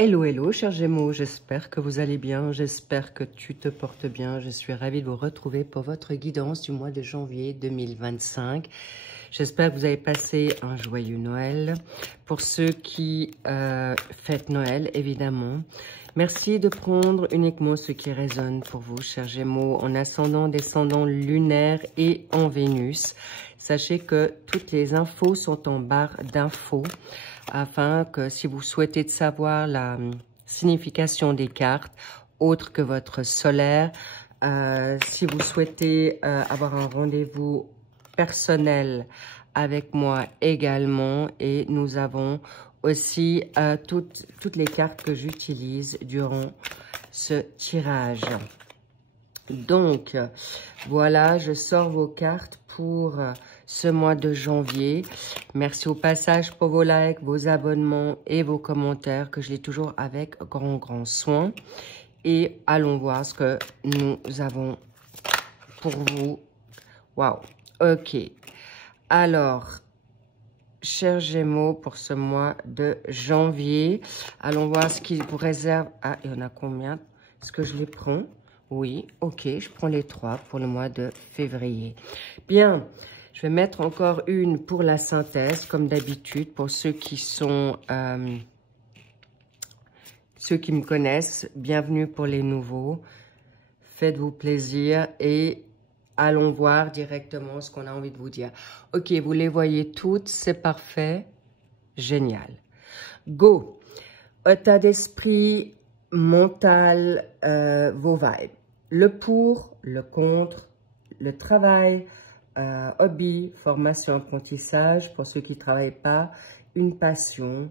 Hello, hello, chers Gémeaux, j'espère que vous allez bien, j'espère que tu te portes bien. Je suis ravie de vous retrouver pour votre guidance du mois de janvier 2025. J'espère que vous avez passé un joyeux Noël. Pour ceux qui fêtent Noël, évidemment, merci de prendre uniquement ce qui résonne pour vous, chers Gémeaux, en ascendant, descendant lunaire et en Vénus. Sachez que toutes les infos sont en barre d'infos, afin que si vous souhaitez savoir la signification des cartes, autre que votre solaire, si vous souhaitez avoir un rendez-vous personnel avec moi également, et nous avons aussi toutes les cartes que j'utilise durant ce tirage. Donc, voilà, je sors vos cartes pour ce mois de janvier. Merci au passage pour vos likes, vos abonnements et vos commentaires, que je lis toujours avec grand soin. Et allons voir ce que nous avons pour vous. Waouh, ok. Alors, chers Gémeaux, pour ce mois de janvier, allons voir ce qu'il vous réserve. Ah, il y en a combien? Est-ce que je les prends? Oui, ok, je prends les 3 pour le mois de février. Bien, je vais mettre encore une pour la synthèse, comme d'habitude, pour ceux qui sont, ceux qui me connaissent. Bienvenue pour les nouveaux. Faites-vous plaisir et allons voir directement ce qu'on a envie de vous dire. Ok, vous les voyez toutes, c'est parfait. Génial. Go. État d'esprit, mental, vos vibes. Le pour, le contre, le travail, hobby, formation, apprentissage, pour ceux qui ne travaillent pas, une passion,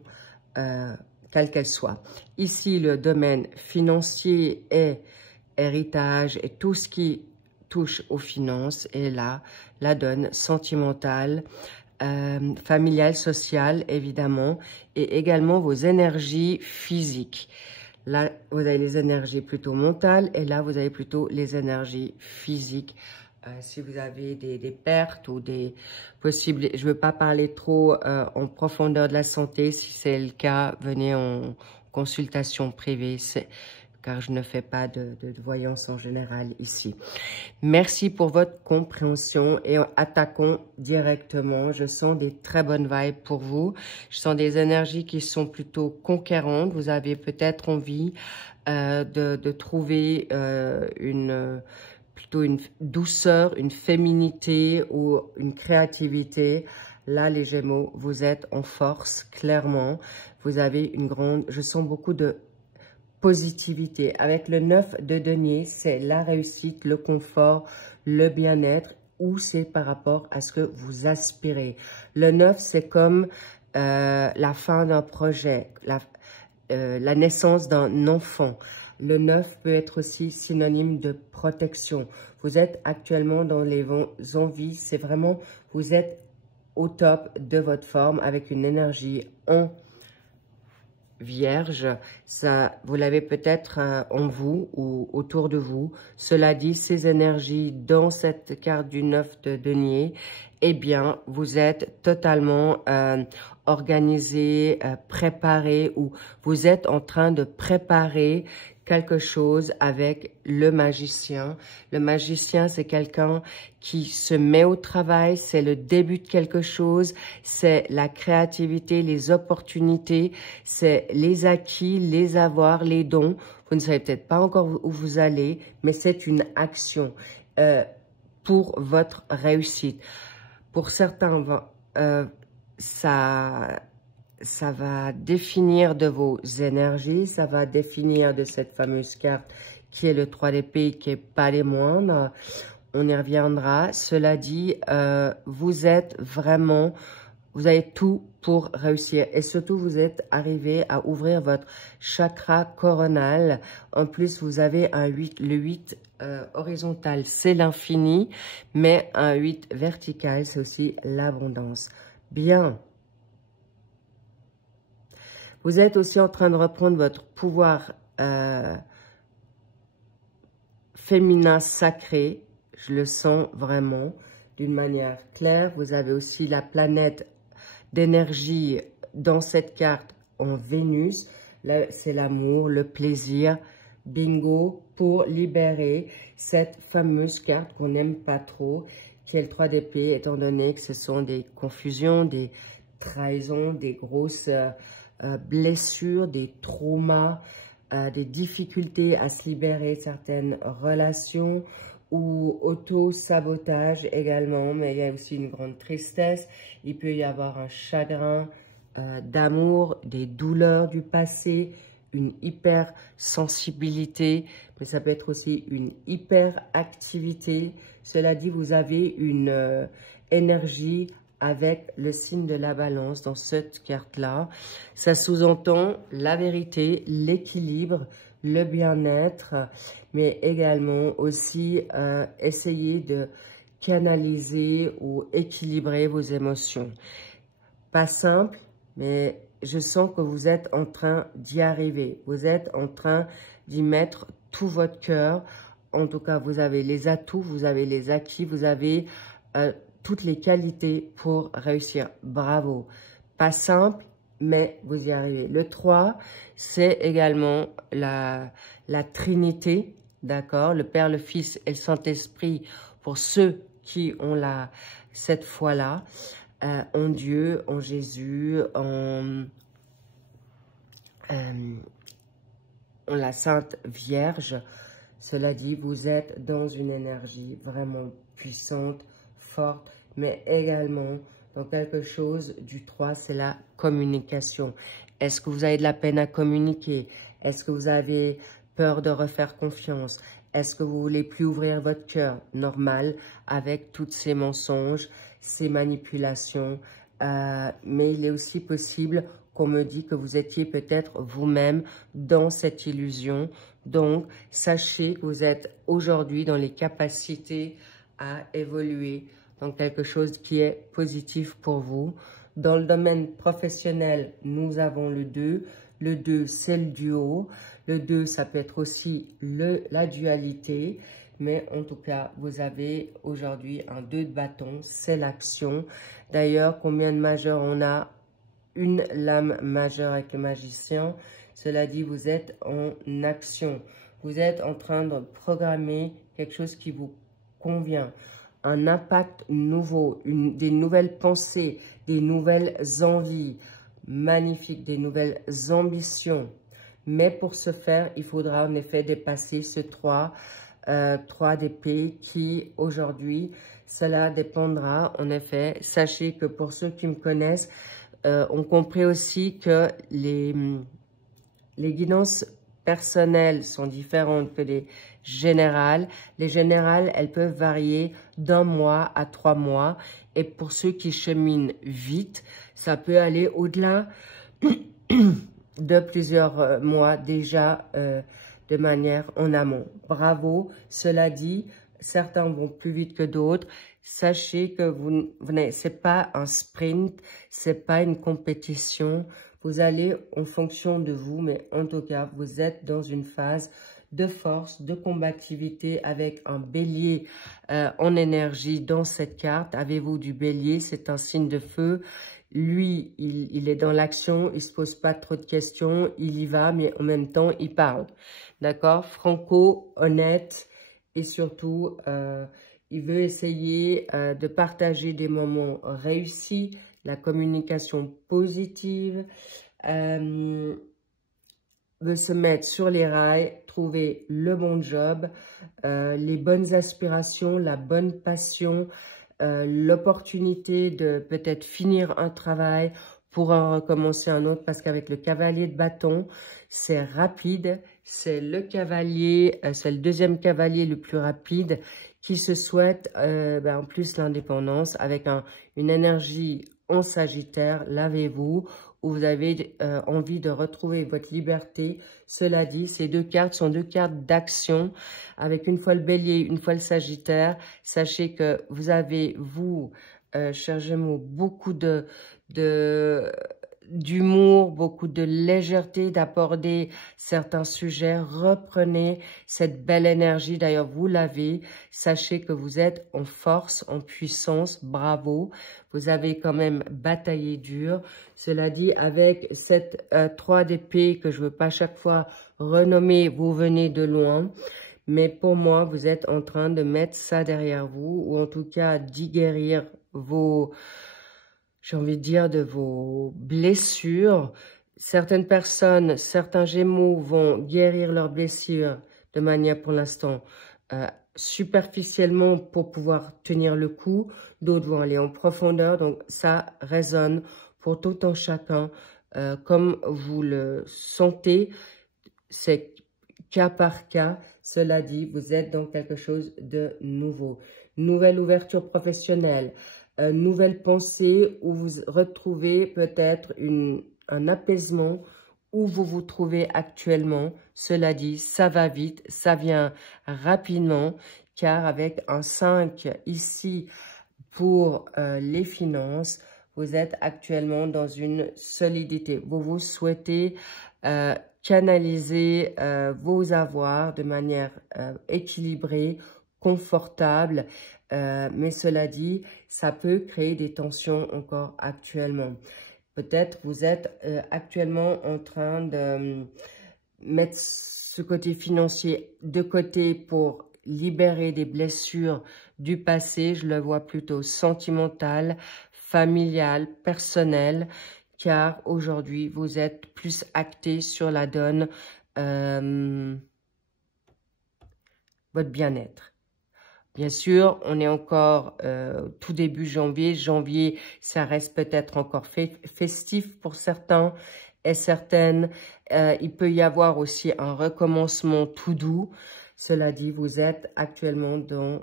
quelle qu'elle soit. Ici, le domaine financier et héritage et tout ce qui touche aux finances, et là, la donne sentimentale, familiale, sociale, évidemment, et également vos énergies physiques. Là, vous avez les énergies plutôt mentales, et là, vous avez plutôt les énergies physiques. Si vous avez des pertes ou des possibles... Je ne veux pas parler trop en profondeur de la santé. Si c'est le cas, venez en consultation privée, car je ne fais pas de voyance en général ici. Merci pour votre compréhension et attaquons directement. Je sens des très bonnes vibes pour vous. Je sens des énergies qui sont plutôt conquérantes. Vous avez peut-être envie de trouver plutôt une douceur, une féminité ou une créativité. Là, les Gémeaux, vous êtes en force, clairement. Vous avez une grande... Je sens beaucoup de positivité. Avec le 9 de denier, c'est la réussite, le confort, le bien-être, ou c'est par rapport à ce que vous aspirez. Le 9, c'est comme la fin d'un projet, la naissance d'un enfant. Le 9 peut être aussi synonyme de protection. Vous êtes actuellement dans les envies, c'est vraiment, vous êtes au top de votre forme avec une énergie en Vierge, ça, vous l'avez peut-être en vous ou autour de vous. Cela dit, ces énergies dans cette carte du 9 de denier, eh bien, vous êtes totalement organisé, préparé, ou vous êtes en train de préparer quelque chose avec le magicien. Le magicien, c'est quelqu'un qui se met au travail, c'est le début de quelque chose, c'est la créativité, les opportunités, c'est les acquis, les avoirs, les dons. Vous ne savez peut-être pas encore où vous allez, mais c'est une action pour votre réussite. Pour certains, ça va définir de vos énergies, ça va définir de cette fameuse carte qui est le 3 d'épée, qui n'est pas les moindres. On y reviendra. Cela dit, vous êtes vraiment, vous avez tout pour réussir. Et surtout, vous êtes arrivé à ouvrir votre chakra coronal. En plus, vous avez un 8, le 8 horizontal, c'est l'infini, mais un 8 vertical, c'est aussi l'abondance. Bien. Vous êtes aussi en train de reprendre votre pouvoir féminin sacré. Je le sens vraiment d'une manière claire. Vous avez aussi la planète d'énergie dans cette carte en Vénus. c'est l'amour, le plaisir. Bingo, pour libérer cette fameuse carte qu'on n'aime pas trop, qui est le 3 d'épée, étant donné que ce sont des confusions, des trahisons, des grosses blessures, des traumas, des difficultés à se libérer de certaines relations ou auto-sabotage également, mais il y a aussi une grande tristesse, il peut y avoir un chagrin d'amour, des douleurs du passé, une hypersensibilité, mais ça peut être aussi une hyperactivité. Cela dit, vous avez une énergie avec le signe de la balance dans cette carte-là. Ça sous-entend la vérité, l'équilibre, le bien-être, mais également aussi essayer de canaliser ou équilibrer vos émotions. Pas simple, mais je sens que vous êtes en train d'y arriver. Vous êtes en train d'y mettre tout votre cœur. En tout cas, vous avez les atouts, vous avez les acquis, vous avez toutes les qualités pour réussir. Bravo. Pas simple, mais vous y arrivez. Le 3, c'est également la Trinité, d'accord? Le Père, le Fils et le Saint-Esprit pour ceux qui ont cette foi-là. En Dieu, en Jésus, en la Sainte Vierge. Cela dit, vous êtes dans une énergie vraiment puissante, forte, mais également dans quelque chose du 3, c'est la communication. Est-ce que vous avez de la peine à communiquer? Est-ce que vous avez peur de refaire confiance? Est-ce que vous voulez plus ouvrir votre cœur? Normal, avec tous ces mensonges, ces manipulations, mais il est aussi possible qu'on me dit que vous étiez peut-être vous-même dans cette illusion. Donc, sachez que vous êtes aujourd'hui dans les capacités à évoluer dans quelque chose qui est positif pour vous. Dans le domaine professionnel, nous avons le 2. Le 2, c'est le duo. Le 2, ça peut être aussi la dualité. Mais en tout cas, vous avez aujourd'hui un 2 de bâton, c'est l'action. D'ailleurs, combien de majeurs on a? Une lame majeure avec le magicien. Cela dit, vous êtes en action. Vous êtes en train de programmer quelque chose qui vous convient. Un impact nouveau, des nouvelles pensées, des nouvelles envies magnifiques, des nouvelles ambitions. Mais pour ce faire, il faudra en effet dépasser ce 3 d'épée qui aujourd'hui, cela dépendra en effet. Sachez que pour ceux qui me connaissent, ont compris aussi que les guidances personnelles sont différentes que les générales. Les générales, elles peuvent varier d'1 mois à 3 mois. Et pour ceux qui cheminent vite, ça peut aller au-delà de plusieurs mois déjà de manière en amont. Bravo. Cela dit, certains vont plus vite que d'autres. Sachez que c'est pas un sprint, c'est pas une compétition. Vous allez en fonction de vous, mais en tout cas, vous êtes dans une phase de force, de combativité avec un bélier en énergie dans cette carte. Avez-vous du bélier? C'est un signe de feu. Lui, il est dans l'action, il se pose pas trop de questions, il y va, mais en même temps, il parle. D'accord? Franco, honnête et surtout... il veut essayer de partager des moments réussis, la communication positive, veut se mettre sur les rails, trouver le bon job, les bonnes aspirations, la bonne passion, l'opportunité de peut-être finir un travail pour en recommencer un autre parce qu'avec le cavalier de bâton, c'est rapide, c'est le cavalier, c'est le deuxième cavalier le plus rapide qui se souhaite en plus l'indépendance avec une énergie en Sagittaire, lavez-vous, où vous avez envie de retrouver votre liberté. Cela dit, ces deux cartes sont deux cartes d'action avec une fois le bélier, une fois le Sagittaire. Sachez que vous avez, chers Gémeaux, beaucoup d'humour, beaucoup de légèreté, d'aborder certains sujets. Reprenez cette belle énergie. D'ailleurs, vous l'avez. Sachez que vous êtes en force, en puissance. Bravo. Vous avez quand même bataillé dur. Cela dit, avec cette 3 d'épée que je veux pas chaque fois renommer, vous venez de loin. Mais pour moi, vous êtes en train de mettre ça derrière vous, ou en tout cas d'y guérir vos, j'ai envie de dire, de vos blessures. Certaines personnes, certains Gémeaux vont guérir leurs blessures de manière pour l'instant superficiellement pour pouvoir tenir le coup. D'autres vont aller en profondeur. Donc ça résonne pour tout un chacun comme vous le sentez. C'est cas par cas. Cela dit, vous êtes dans quelque chose de nouveau. Nouvelle ouverture professionnelle. Nouvelle pensée où vous retrouvez peut-être un apaisement où vous vous trouvez actuellement. Cela dit, ça va vite, ça vient rapidement, car avec un 5 ici pour les finances, vous êtes actuellement dans une solidité. Vous vous souhaitez canaliser vos avoirs de manière équilibrée, confortable, mais cela dit, ça peut créer des tensions encore actuellement. Peut-être vous êtes actuellement en train de mettre ce côté financier de côté pour libérer des blessures du passé. Je le vois plutôt sentimental, familial, personnel, car aujourd'hui, vous êtes plus acté sur la donne, votre bien-être. Bien sûr, on est encore tout début janvier. Janvier, ça reste peut-être encore festif pour certains et certaines. Il peut y avoir aussi un recommencement tout doux. Cela dit, vous êtes actuellement dans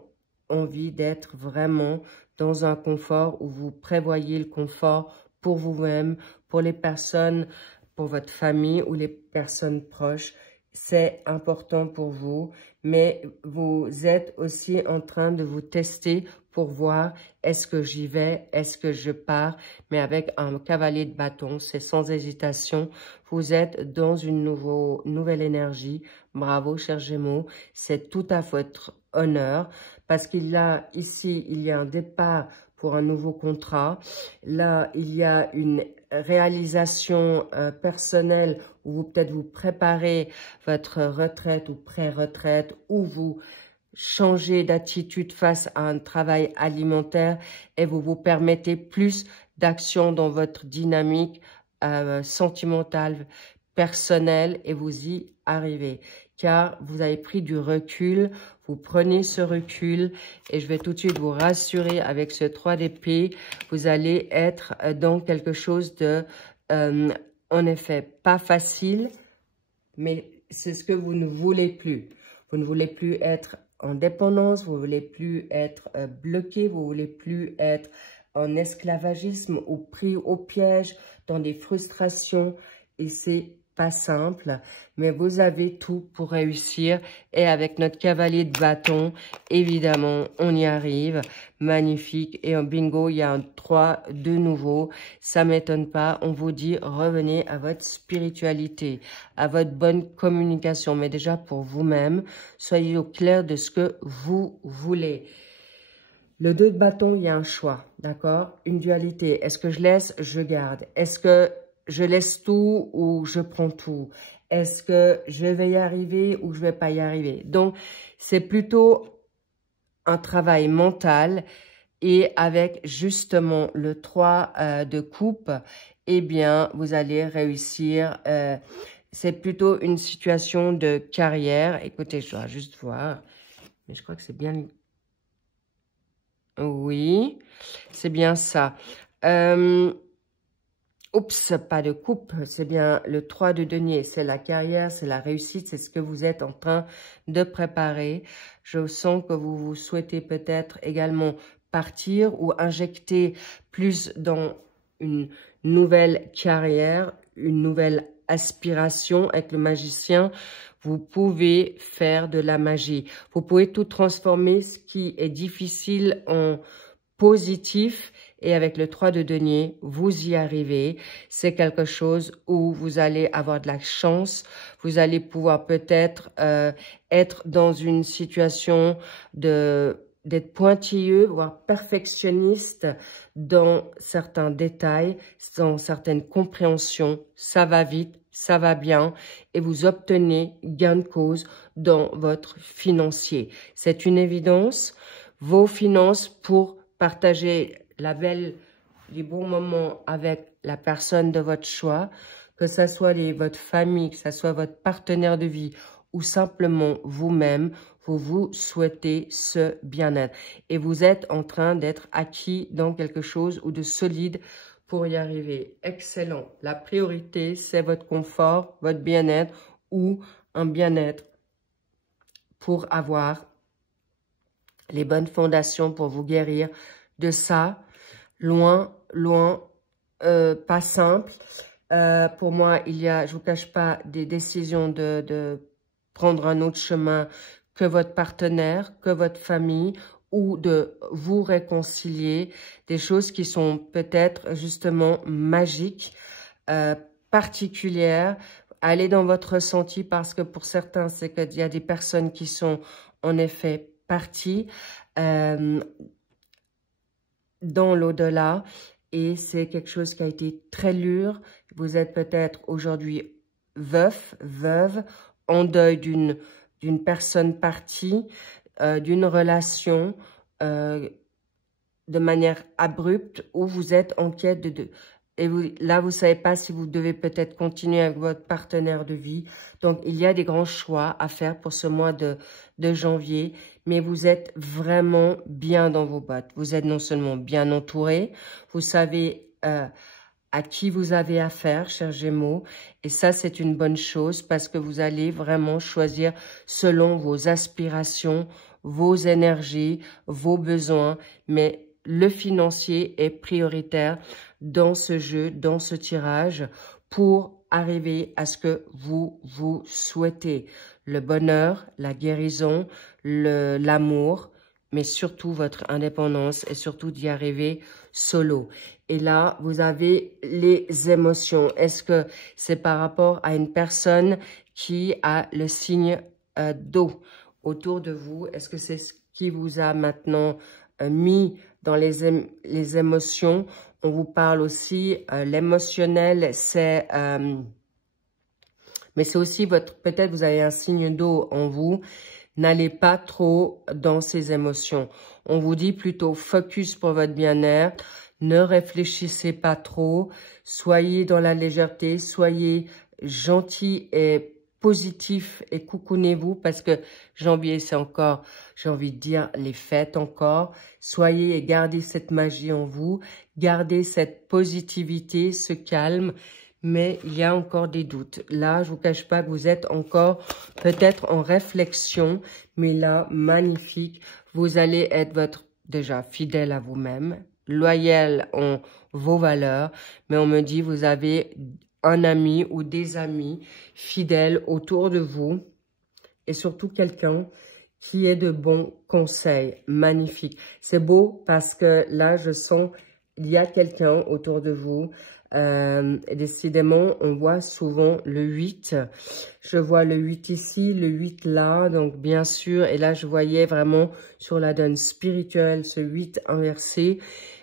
envie d'être vraiment dans un confort où vous prévoyez le confort pour vous-même, pour les personnes, pour votre famille ou les personnes proches. C'est important pour vous, mais vous êtes aussi en train de vous tester pour voir est-ce que j'y vais, est-ce que je pars. Mais avec un cavalier de bâton, c'est sans hésitation. Vous êtes dans une nouvelle énergie. Bravo, chers Gémeaux. C'est tout à votre honneur parce qu'il y a ici, il y a un départ pour un nouveau contrat. Là, il y a une réalisation personnelle où peut-être vous préparez votre retraite ou pré-retraite, ou vous changez d'attitude face à un travail alimentaire et vous vous permettez plus d'action dans votre dynamique sentimentale, personnelle, et vous y arrivez. Car vous avez pris du recul, vous prenez ce recul et je vais tout de suite vous rassurer avec ce 3 d'épée, vous allez être dans quelque chose de, en effet, pas facile, mais c'est ce que vous ne voulez plus. Vous ne voulez plus être en dépendance, vous ne voulez plus être bloqué, vous ne voulez plus être en esclavagisme ou pris au piège, dans des frustrations, et c'est pas simple, mais vous avez tout pour réussir. Et avec notre cavalier de bâton, évidemment, on y arrive. Magnifique. Et en bingo, il y a un 3 de nouveau. Ça m'étonne pas. On vous dit, revenez à votre spiritualité, à votre bonne communication. Mais déjà pour vous-même, soyez au clair de ce que vous voulez. Le 2 de bâton, il y a un choix, d'accord? Une dualité. Est-ce que je laisse, je garde? Est-ce que je laisse tout ou je prends tout? Est-ce que je vais y arriver ou je vais pas y arriver? Donc, c'est plutôt un travail mental, et avec justement le 3 de coupe, eh bien, vous allez réussir. C'est plutôt une situation de carrière. Écoutez, je dois juste voir, mais je crois que c'est bien... Oui, c'est bien ça. Oups, pas de coupe, c'est bien le 3 de denier, c'est la carrière, c'est la réussite, c'est ce que vous êtes en train de préparer. Je sens que vous vous souhaitez peut-être également partir ou injecter plus dans une nouvelle carrière, une nouvelle aspiration. Avec le magicien, vous pouvez faire de la magie. Vous pouvez tout transformer, ce qui est difficile, en positif, Et avec le 3 de denier, vous y arrivez. C'est quelque chose où vous allez avoir de la chance. Vous allez pouvoir peut-être être dans une situation d'être pointilleux, voire perfectionniste dans certains détails, dans certaines compréhensions. Ça va vite, ça va bien et vous obtenez gain de cause dans votre financier. C'est une évidence. Vos finances pour partager les bons moments avec la personne de votre choix, que ce soit votre famille, que ce soit votre partenaire de vie ou simplement vous-même, vous souhaitez ce bien-être. Et vous êtes en train d'être acquis dans quelque chose ou de solide pour y arriver. Excellent. La priorité, c'est votre confort, votre bien-être ou un bien-être pour avoir les bonnes fondations pour vous guérir de ça. Loin, pas simple. Pour moi, je vous cache pas, des décisions de prendre un autre chemin que votre partenaire, que votre famille, ou de vous réconcilier, des choses qui sont peut-être justement magiques, particulières. Allez dans votre ressenti parce que pour certains, c'est qu'il y a des personnes qui sont en effet parties dans l'au-delà et c'est quelque chose qui a été très lourd. Vous êtes peut-être aujourd'hui veuf, veuve, en deuil d'une personne partie, d'une relation de manière abrupte où vous êtes en quête et là, vous ne savez pas si vous devez peut-être continuer avec votre partenaire de vie. Donc, il y a des grands choix à faire pour ce mois de janvier. Mais vous êtes vraiment bien dans vos bottes. Vous êtes non seulement bien entouré, vous savez à qui vous avez affaire, chers Gémeaux. Et ça, c'est une bonne chose parce que vous allez vraiment choisir selon vos aspirations, vos énergies, vos besoins. Mais le financier est prioritaire dans ce jeu, dans ce tirage, pour arriver à ce que vous souhaitez. Le bonheur, la guérison, l'amour, mais surtout votre indépendance et surtout d'y arriver solo. Et là, vous avez les émotions. Est-ce que c'est par rapport à une personne qui a le signe d'eau autour de vous? Est-ce que c'est ce qui vous a maintenant mis dans les émotions? On vous parle aussi, l'émotionnel, c'est... mais c'est aussi peut-être vous avez un signe d'eau en vous. N'allez pas trop dans ces émotions. On vous dit plutôt focus pour votre bien-être. Ne réfléchissez pas trop. Soyez dans la légèreté. Soyez gentil et positif et coucounez-vous parce que janvier, c'est encore, j'ai envie de dire, les fêtes encore. Soyez et gardez cette magie en vous. Gardez cette positivité, ce calme. Mais il y a encore des doutes. Là, je vous cache pas que vous êtes encore peut-être en réflexion, mais là, magnifique. Vous allez être déjà fidèle à vous-même, loyal en vos valeurs, mais on me dit vous avez un ami ou des amis fidèles autour de vous et surtout quelqu'un qui est de bons conseils. Magnifique. C'est beau parce que là, je sens il y a quelqu'un autour de vous. Décidément, on voit souvent le 8. Je vois le 8 ici, le 8 là, donc bien sûr. Et là, je voyais vraiment sur la donne spirituelle ce 8 inversé.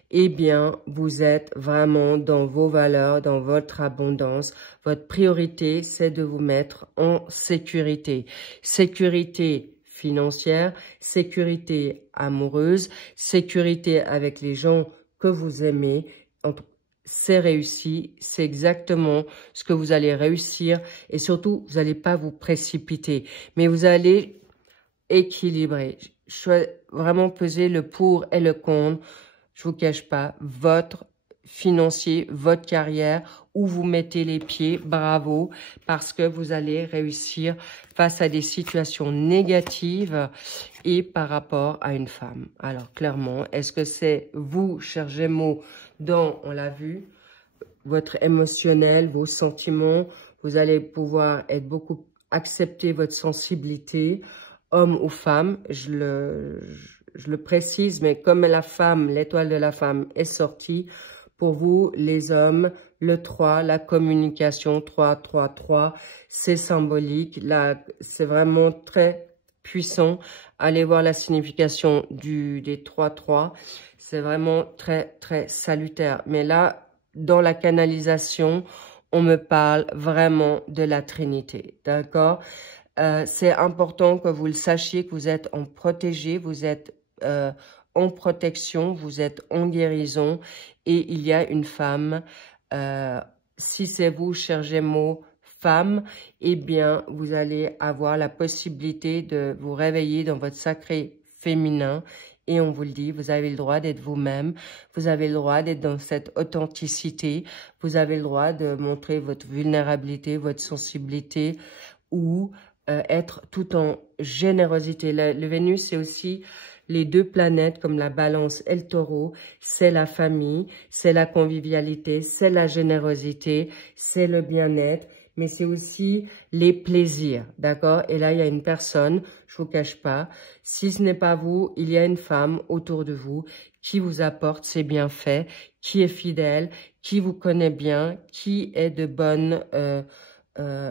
Eh bien, vous êtes vraiment dans vos valeurs, dans votre abondance. Votre priorité, c'est de vous mettre en sécurité. Sécurité financière, sécurité amoureuse, sécurité avec les gens que vous aimez. C'est réussi, c'est exactement ce que vous allez réussir et surtout, vous n'allez pas vous précipiter, mais vous allez équilibrer, vraiment peser le pour et le contre. Je vous cache pas, votre financier, votre carrière, où vous mettez les pieds, bravo, parce que vous allez réussir face à des situations négatives et par rapport à une femme. Alors, clairement, est-ce que c'est vous, chers Gémeaux, dont on l'a vu, votre émotionnel, vos sentiments, vous allez pouvoir accepter votre sensibilité, homme ou femme, je le précise, mais comme la femme, l'étoile de la femme est sortie, pour vous, les hommes, le 3, la communication, 3, 3, 3, c'est symbolique. Là, c'est vraiment très puissant. Allez voir la signification des 3, 3. C'est vraiment très, très salutaire. Mais là, dans la canalisation, on me parle vraiment de la Trinité. D'accord? C'est important que vous le sachiez, que vous êtes en protégé, vous êtes en protection, vous êtes en guérison. Et il y a une femme, si c'est vous, cher Gémeaux, femme, eh bien, vous allez avoir la possibilité de vous réveiller dans votre sacré féminin. Et on vous le dit, vous avez le droit d'être vous-même, vous avez le droit d'être dans cette authenticité, vous avez le droit de montrer votre vulnérabilité, votre sensibilité ou être tout en générosité. Le Vénus, c'est aussi les deux planètes comme la Balance et le Taureau, c'est la famille, c'est la convivialité, c'est la générosité, c'est le bien-être, mais c'est aussi les plaisirs, d'accord? Et là, il y a une personne, je vous cache pas, si ce n'est pas vous, il y a une femme autour de vous qui vous apporte ses bienfaits, qui est fidèle, qui vous connaît bien, qui est de bonnes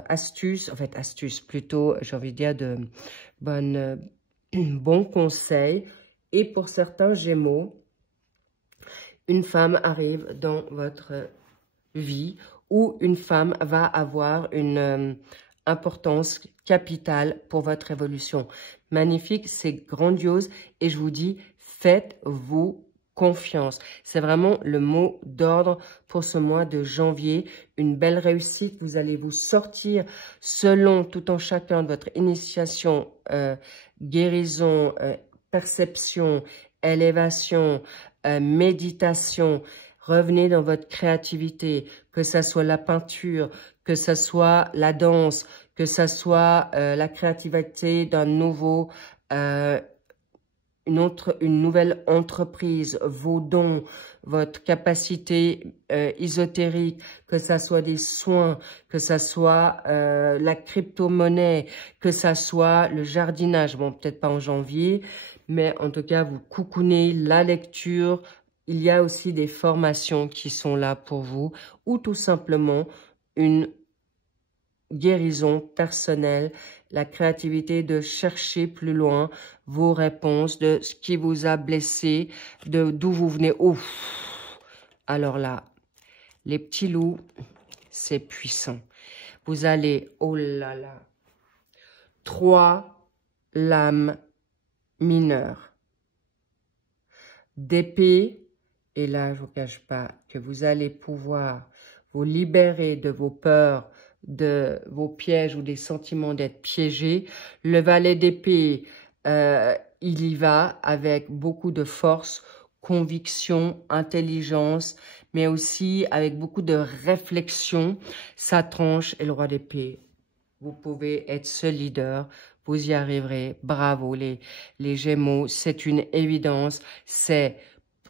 astuces, en fait astuces plutôt, j'ai envie de dire de bonnes... bons conseils. Et pour certains Gémeaux, une femme arrive dans votre vie où une femme va avoir une importance capitale pour votre évolution. Magnifique, c'est grandiose et je vous dis, faites-vous confiance. C'est vraiment le mot d'ordre pour ce mois de janvier. Une belle réussite. Vous allez vous sortir selon tout en chacun de votre initiation, guérison, perception, élévation, méditation. Revenez dans votre créativité, que ça soit la peinture, que ça soit la danse, que ça soit la créativité d'un nouveau... une nouvelle entreprise, vos dons, votre capacité ésotérique, que ça soit des soins, que ça soit la crypto-monnaie, que ça soit le jardinage, bon peut-être pas en janvier, mais en tout cas vous coucounez, la lecture, il y a aussi des formations qui sont là pour vous, ou tout simplement une guérison personnelle, la créativité de chercher plus loin vos réponses, de ce qui vous a blessé, d'où vous venez. Ouf. Alors là, les petits loups, c'est puissant. Vous allez, oh là là, 3 lames mineures d'épée, et là, je ne vous cache pas que vous allez pouvoir vous libérer de vos peurs, de vos pièges ou des sentiments d'être piégé. Le valet d'épée, il y va avec beaucoup de force, conviction, intelligence, mais aussi avec beaucoup de réflexion. Sa tranche est le roi d'épée. Vous pouvez être ce leader, vous y arriverez. Bravo les Gémeaux, c'est une évidence, c'est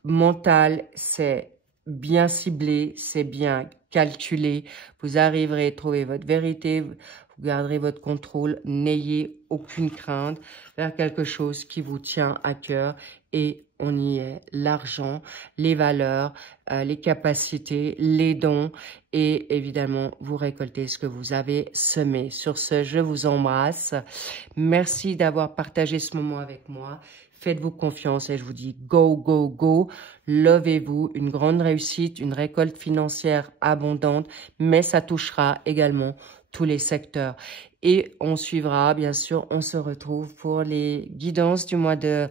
mental, c'est bien ciblé, c'est bien calculé. Vous arriverez à trouver votre vérité, vous garderez votre contrôle. N'ayez aucune crainte vers quelque chose qui vous tient à cœur et on y est. L'argent, les valeurs, les capacités, les dons et évidemment, vous récoltez ce que vous avez semé. Sur ce, je vous embrasse. Merci d'avoir partagé ce moment avec moi. Faites-vous confiance et je vous dis go, go, go. Levez-vous, une grande réussite, une récolte financière abondante, mais ça touchera également tous les secteurs. Et on suivra, bien sûr, on se retrouve pour les guidances du mois de...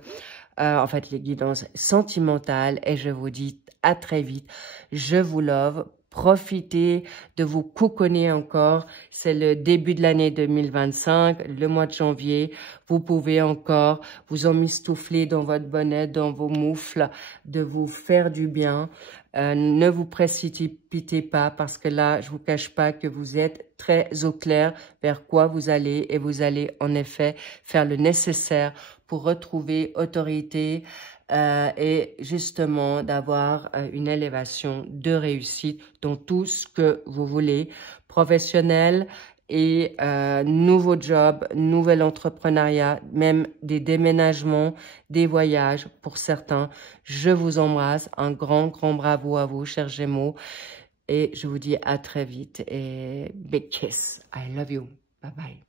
en fait, les guidances sentimentales. Et je vous dis à très vite. Je vous love. Profitez de vous couconner encore. C'est le début de l'année 2025, le mois de janvier. Vous pouvez encore vous emmistouffler dans votre bonnet, dans vos moufles, de vous faire du bien. Ne vous précipitez pas parce que là, je vous cache pas que vous êtes très au clair vers quoi vous allez et vous allez en effet faire le nécessaire pour retrouver autorité, et justement d'avoir une élévation de réussite dans tout ce que vous voulez, professionnel et nouveau job, nouvel entrepreneuriat, même des déménagements, des voyages pour certains. Je vous embrasse. Un grand, grand bravo à vous, chers Gémeaux. Et je vous dis à très vite. Et big kiss. I love you. Bye bye.